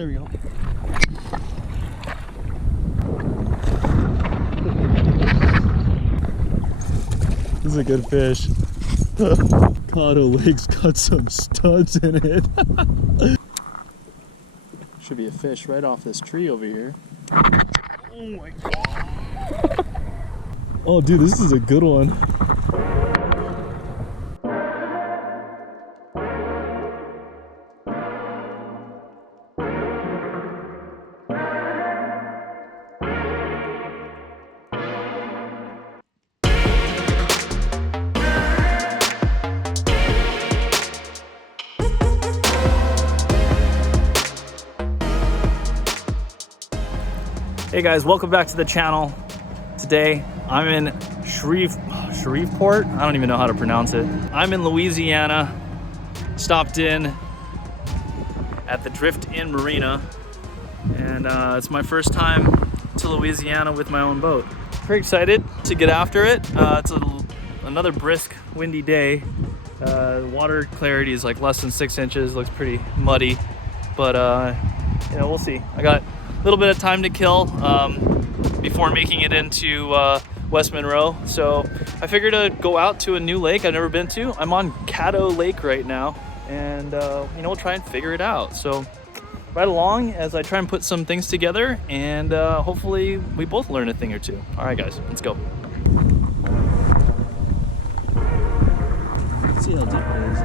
There we go. This is a good fish. Caddo Lake's got some studs in it. Should be a fish right off this tree over here. Oh my god. Oh dude, this is a good one. Hey guys, welcome back to the channel. Today I'm in Shreveport. I don't even know how to pronounce it. I'm in Louisiana. Stopped in at the Drift Inn Marina, and it's my first time to Louisiana with my own boat. Pretty excited to get after it. It's another brisk, windy day. Water clarity is like less than 6 inches. Looks pretty muddy, but you know, we'll see. I got a little bit of time to kill before making it into West Monroe, so I figured I'd go out to a new lake I've never been to. I'm on Caddo Lake right now, and you know, we'll try and figure it out. So right along as I try and put some things together, and hopefully we both learn a thing or two. All right guys, let's go. Let's see how deep it is.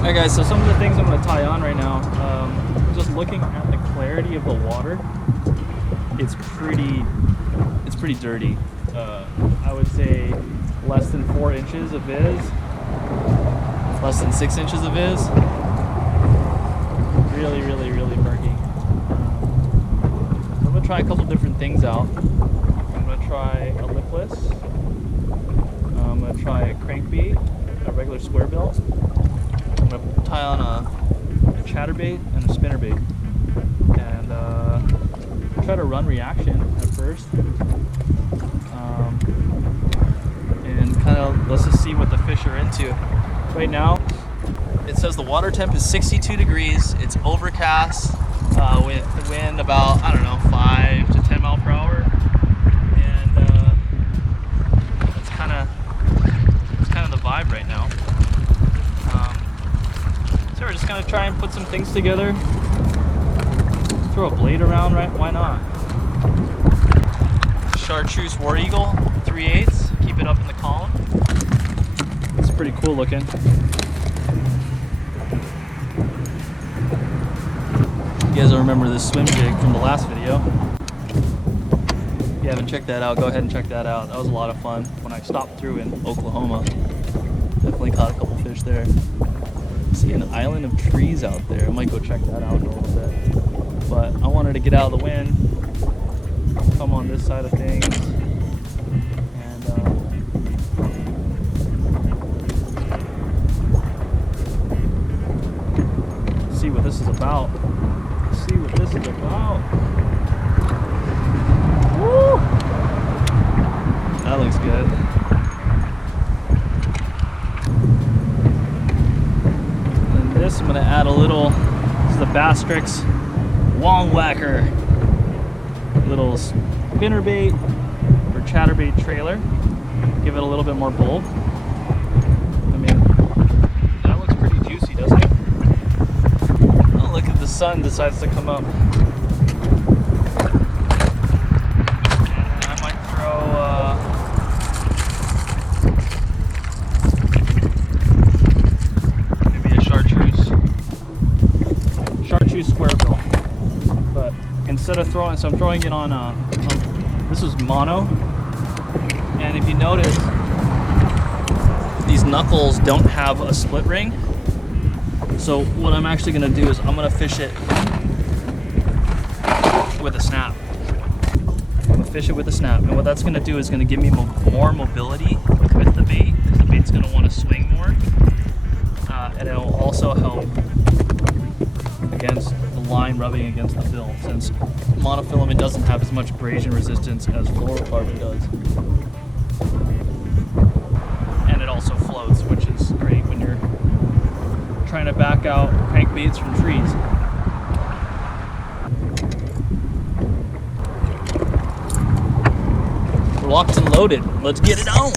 Alright guys, so some of the things I'm going to tie on right now, just looking at the clarity of the water, it's pretty dirty. I would say less than 4 inches of viz, less than 6 inches of viz. Really murky. I'm going to try a couple different things out. I'm going to try a lipless, I'm going to try a crankbait, a regular square bill. I'm going to tie on a chatterbait and a spinnerbait, and try to run reaction at first, and kind of let's just see what the fish are into. Right now it says the water temp is 62 degrees, it's overcast, with the wind about, I don't know, 5 to 10 mile per hour, and it's kind of the vibe right now. So we're just gonna try and put some things together. Throw a blade around, right? Why not? Chartreuse War Eagle 3/8. Keep it up in the column. It's pretty cool looking. You guys will remember this swim jig from the last video. If you haven't checked that out, go ahead and check that out. That was a lot of fun when I stopped through in Oklahoma. Definitely caught a couple fish there. See an island of trees out there. I might go check that out in a little bit. But I wanted to get out of the wind, come on this side of things, and see what this is about. See what this is about. Woo! That looks good. I'm going to add a little, this is the Basstrix Long Whacker, little spinnerbait or chatterbait trailer. Give it a little bit more bulk. I mean, that looks pretty juicy, doesn't it? Oh, look at the sun decides to come up. And I might throw square bill, but instead of throwing, so I'm throwing it on this is mono, and if you notice, these knuckles don't have a split ring. So what I'm actually going to do is I'm going to fish it with a snap. I'm gonna fish it with a snap. And what that's gonna do is gonna give me more mobility with the bait. The bait's gonna wanna swing more. And it'll also help against the line rubbing against the bill, since monofilament doesn't have as much abrasion resistance as fluorocarbon does. And it also floats, which is great when you're trying to back out crankbaits from trees. We're locked and loaded. Let's get it on.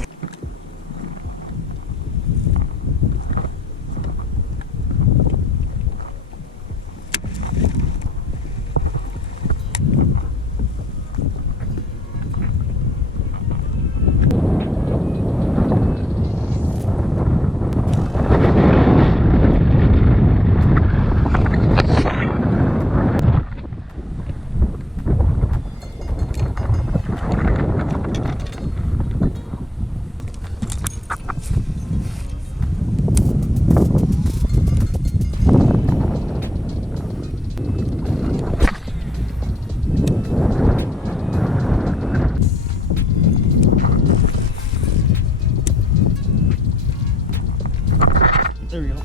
There we go.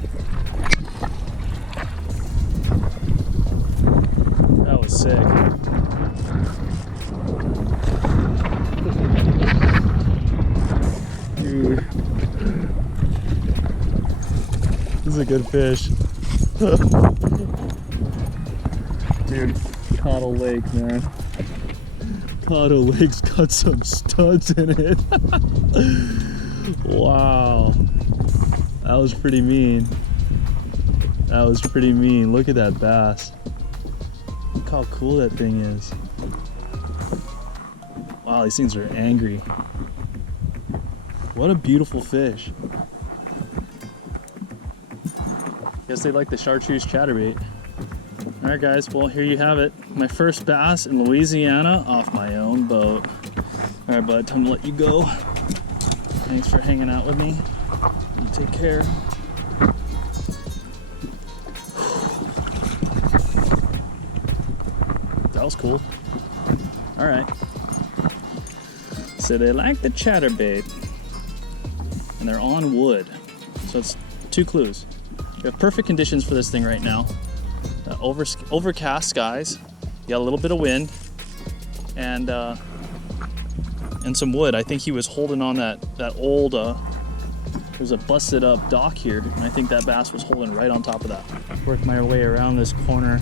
That was sick. Dude. This is a good fish. Dude, Caddo Lake, man. Caddo Lake's got some studs in it. Wow. That was pretty mean. That was pretty mean. Look at that bass. Look how cool that thing is. Wow, these things are angry. What a beautiful fish. Guess they like the chartreuse chatterbait. Alright guys, well here you have it. My first bass in Louisiana off my own boat. Alright bud, time to let you go. Thanks for hanging out with me. You take care. That was cool. Alright. So they like the chatterbait. And they're on wood. So it's 2 clues. We have perfect conditions for this thing right now. Overcast skies. You got a little bit of wind. And some wood. I think he was holding on that old there's a busted up dock here, and I think that bass was holding right on top of that. Work my way around this corner.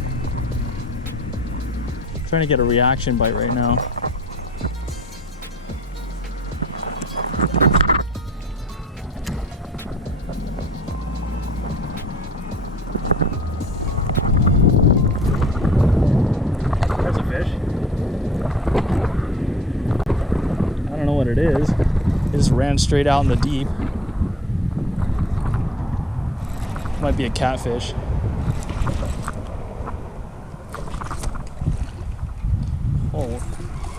I'm trying to get a reaction bite right now. There's a fish. I don't know what it is. It just ran straight out in the deep. Might be a catfish.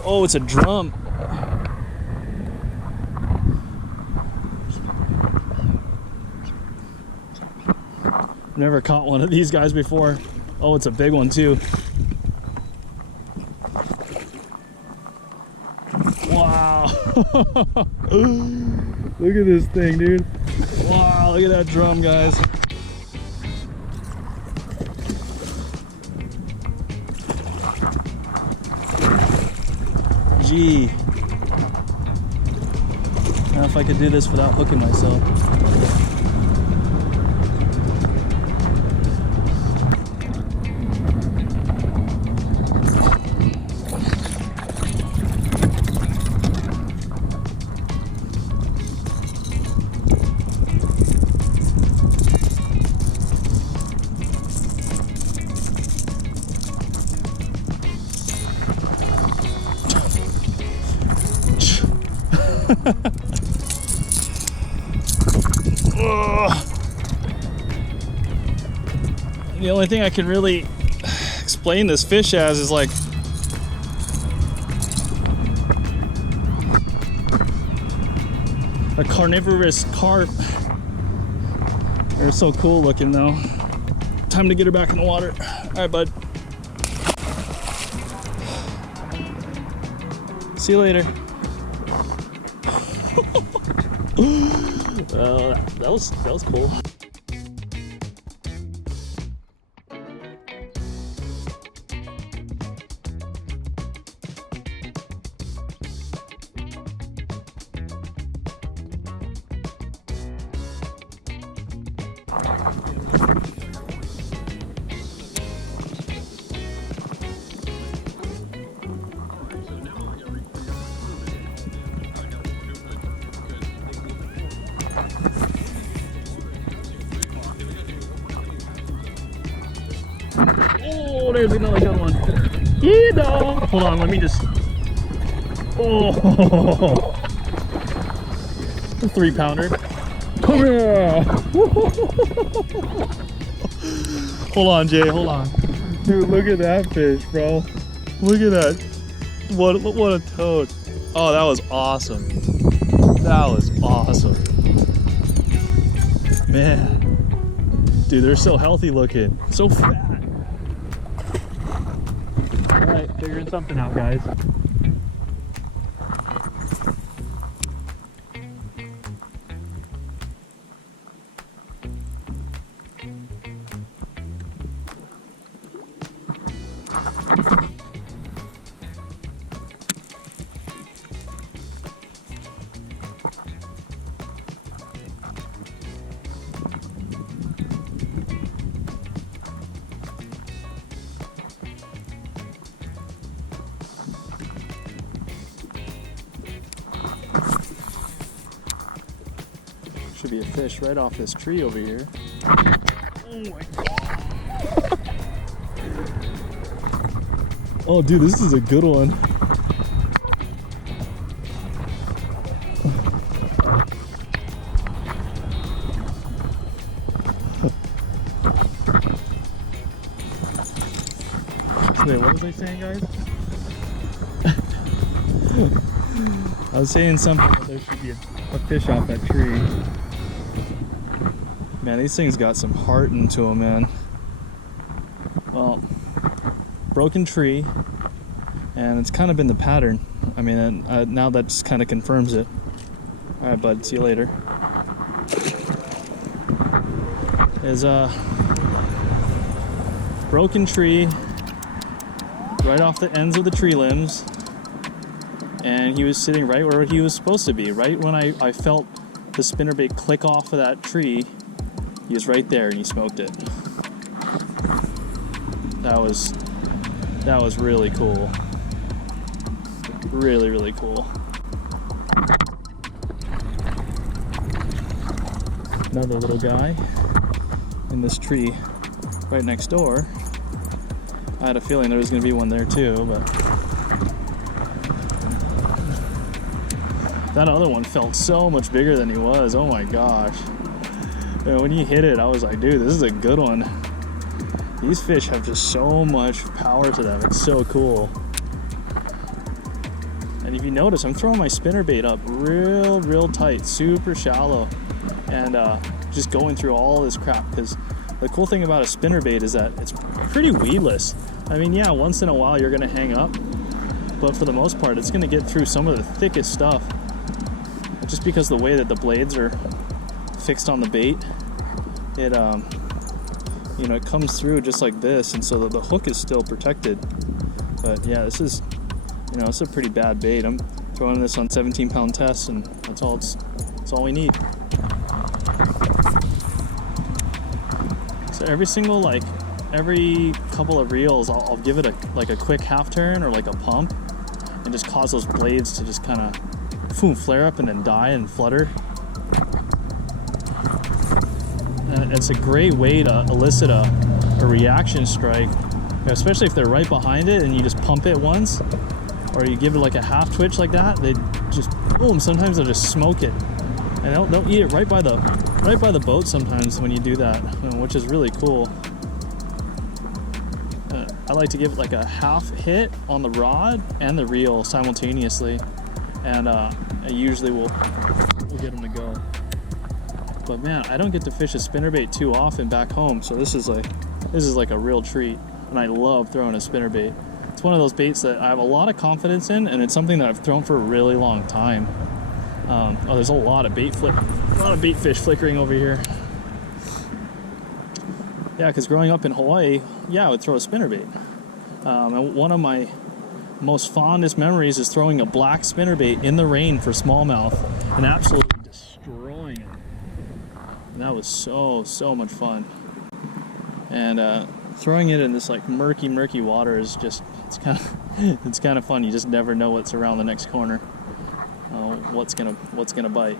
Oh, it's a drum. Never caught one of these guys before. Oh, it's a big one too. Wow. Look at this thing, dude. Wow, look at that drum, guys. Gee. I don't know if I could do this without hooking myself. The only thing I can really explain this fish as is like a carnivorous carp. They're so cool looking though. Time to get her back in the water. All right, bud. See you later. That was cool. Oh, there's another good one. Yeah, dog. Hold on, let me just. Oh, a 3-pounder. Come here. Hold on, Jay. Hold on. Dude, look at that fish, bro. Look at that. What a toad. Oh, that was awesome. That was awesome. Man. Dude, they're so healthy looking. So fat. Alright, figuring something out, guys. Should be a fish right off this tree over here. Oh my god. Oh dude, this is a good one. Wait, what was I saying, guys? I was saying something, but there should be a fish off that tree. Man, these things got some heart into them, man. Well, broken tree, and it's kind of been the pattern. I mean, now that just kind of confirms it. All right, bud, see you later. Is a broken tree right off the ends of the tree limbs, and he was sitting right where he was supposed to be. Right when I felt the spinnerbait click off of that tree, he was right there and he smoked it. That was really cool. Really, really cool. Another little guy in this tree right next door. I had a feeling there was going to be one there too, but that other one felt so much bigger than he was. Oh my gosh. And when he hit it, I was like, dude, this is a good one. These fish have just so much power to them. It's so cool. And if you notice, I'm throwing my spinnerbait up real tight, super shallow, and just going through all this crap. Because the cool thing about a spinnerbait is that it's pretty weedless. I mean, yeah, once in a while you're gonna hang up, but for the most part, it's gonna get through some of the thickest stuff. Just because the way that the blades are fixed on the bait, it you know, it comes through just like this, and so the hook is still protected. But yeah, this is, you know, it's a pretty bad bait. I'm throwing this on 17-pound tests, and that's all we need. So every couple of reels, I'll give it a quick half turn or like a pump, and just cause those blades to just kind of flare up and then die and flutter. And it's a great way to elicit a reaction strike, especially if they're right behind it and you just pump it once, or you give it like a half twitch like that. They just boom. Sometimes they'll just smoke it, and they'll eat it right by the boat sometimes when you do that, which is really cool. I like to give it like a half hit on the rod and the reel simultaneously, and I usually will get them to go. But man, I don't get to fish a spinnerbait too often back home, so this is like a real treat, and I love throwing a spinnerbait. It's one of those baits that I have a lot of confidence in, and it's something that I've thrown for a really long time. Oh, there's a lot of bait fish flickering over here. Yeah, because growing up in Hawaii, yeah, I would throw a spinnerbait. And one of my most fondest memories is throwing a black spinnerbait in the rain for smallmouth and absolutely destroying it. And that was so much fun. And throwing it in this like murky water is just, it's kind of fun. You just never know what's around the next corner. What's gonna bite.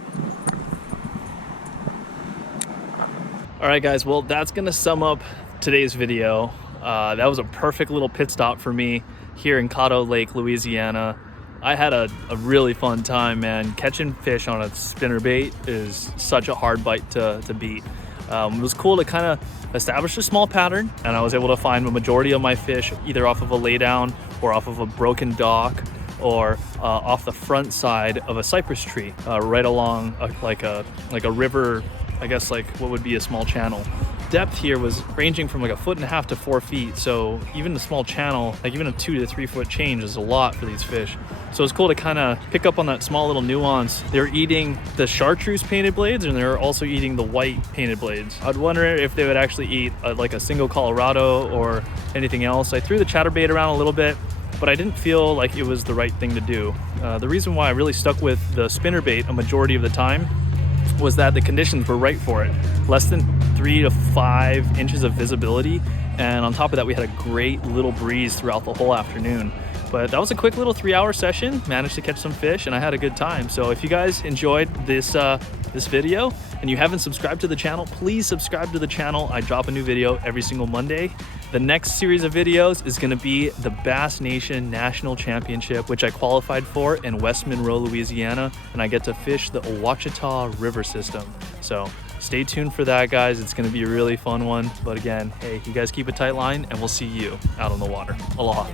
All right, guys. Well, that's gonna sum up today's video. That was a perfect little pit stop for me here in Caddo Lake, Louisiana. I had a really fun time, man. Catching fish on a spinnerbait is such a hard bite to beat. It was cool to kind of establish a small pattern, and I was able to find the majority of my fish either off of a laydown or off of a broken dock or off the front side of a cypress tree, right along like a river, I guess like what would be a small channel. Depth here was ranging from like 1.5 feet to 4 feet, so even a small channel, like even a 2 to 3 foot change is a lot for these fish. So it's cool to kind of pick up on that small little nuance. They're eating the chartreuse painted blades, and they're also eating the white painted blades. I'd wonder if they would actually eat like a single Colorado or anything else. I threw the chatterbait around a little bit, but I didn't feel like it was the right thing to do. The reason why I really stuck with the spinnerbait a majority of the time was that the conditions were right for it. Less than 3 to 5 inches of visibility, and on top of that we had a great little breeze throughout the whole afternoon. But that was a quick little 3-hour session. Managed to catch some fish, and I had a good time. So if you guys enjoyed this video and you haven't subscribed to the channel, please subscribe to the channel. I drop a new video every single Monday. The next series of videos is going to be the Bass Nation National Championship, which I qualified for in West Monroe, Louisiana, and I get to fish the Ouachita River system. So stay tuned for that, guys. It's going to be a really fun one. But again, hey, you guys keep a tight line, and we'll see you out on the water. Aloha.